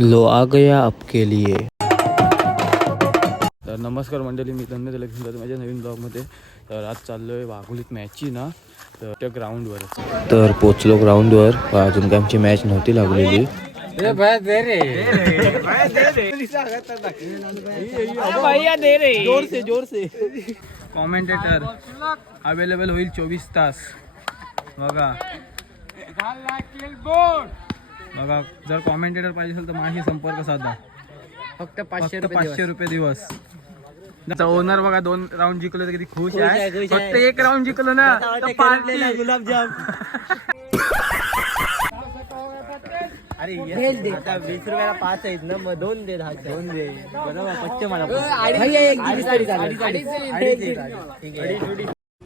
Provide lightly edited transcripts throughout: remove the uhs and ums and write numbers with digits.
Low आ गया आपके लिए. तर नमस्कार मंडळी, मी धन्य लक्ष्मी माझ्या नवीन ब्लॉगमध्ये. तर आज चाललोय वाघोलीत मॅचची ना, तर त्या ग्राउंडवरच. तर पोचलो ग्राउंडवर. अजून काय आमची मॅच नव्हती लागलेली. जोर से कॉमेंटेटर अवेलेबल होईल 24 तास. बघा बघा, जर कॉमेंटेटर पाहिजे असेल तर माझी संपर्क साधा. फक्त 500 रुपये दिवस. ओनर बघा 2 राऊंड जिंकलो तर किती खुश आहे. फक्त 1 राऊंड जिंकलो ना तर पार्टी गुलाबजाम. अरे आता 20 रुपयाला 5 आहेत ना, मग 2 दे. 2 दे बरोबर. पच्चे मला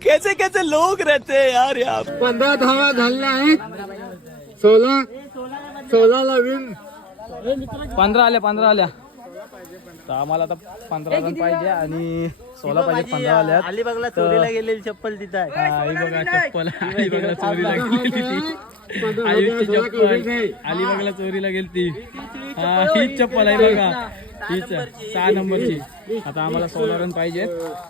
कैसे कैसे लोग रहते हैं यार यहाँ. 15 धावा झाल्या आहेत. 16 विन. 15 आल्या. तर आम्हाला आता 15 रन पाहिजे आणि 16 पाहिजे. 15 आल्यात. अलिबागला चोरीला गेलेली चप्पल तिथं आहे. ही बघा चप्पल अलिबागला चोरीला गेली ती. आयुषची चप्पल अलिबागला चोरीला गेली ती. हीच चप्पल आहे बघा, हीच 6 नंबरची. आता आम्हाला 16 रन पाहिजे.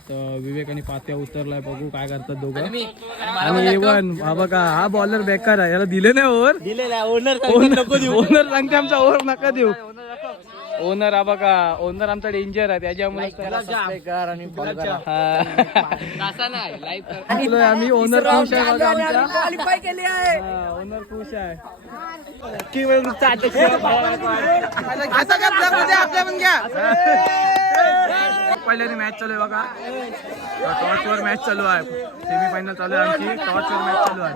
तर विवेक आणि पात्या उतरलाय, बघू काय करतात दोघं. आणि एवन हा बघा, हा बॉलर बेकार आहे, याला दिले नाही ओव्हर. दिलेला ओनर ओनर सांगते आमचा ओव्हर नका देऊ. ओनर हा बघा, ओनर आमचा डेंजर आहे, त्याच्यामुळे आम्ही ओनर खुश आहे बघा आमचा. ओनर खुश आहे. पहिल्याने मॅच चालू आहे बघा. टॉर्च वर मॅच चालू आहे. सेमीफायनल चालू आहे आमची. टॉर्च वर मॅच चालू आहे.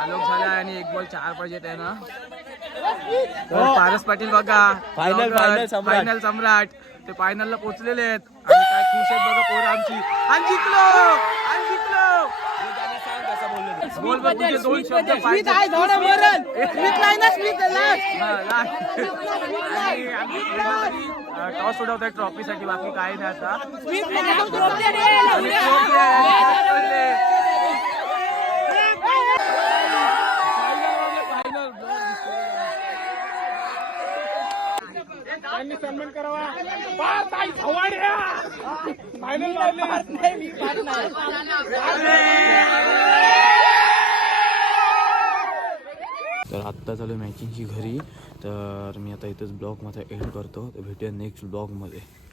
आलोक झाला आणि 1 बॉल 4 पाहिजे त्यांना. पारस पाटील बघा, फायनल सम्राट. ते फायनलला पोहोचलेले आहेत आणि काय खुश आहेत बघा पोरं आमची. आणि जिंकलो. बोल बघ तुझे 2 शब्द पाहिजे. टॉस उडवताय ट्रॉफीसाठी, बाकी काही नाही आता. सन्मान करावा. तर आत्ता चालू मॅचिंगची घरी. तर मी आता इथंच ब्लॉग मध्ये एंड करतो. तर भेटूया नेक्स्ट ब्लॉग मध्ये.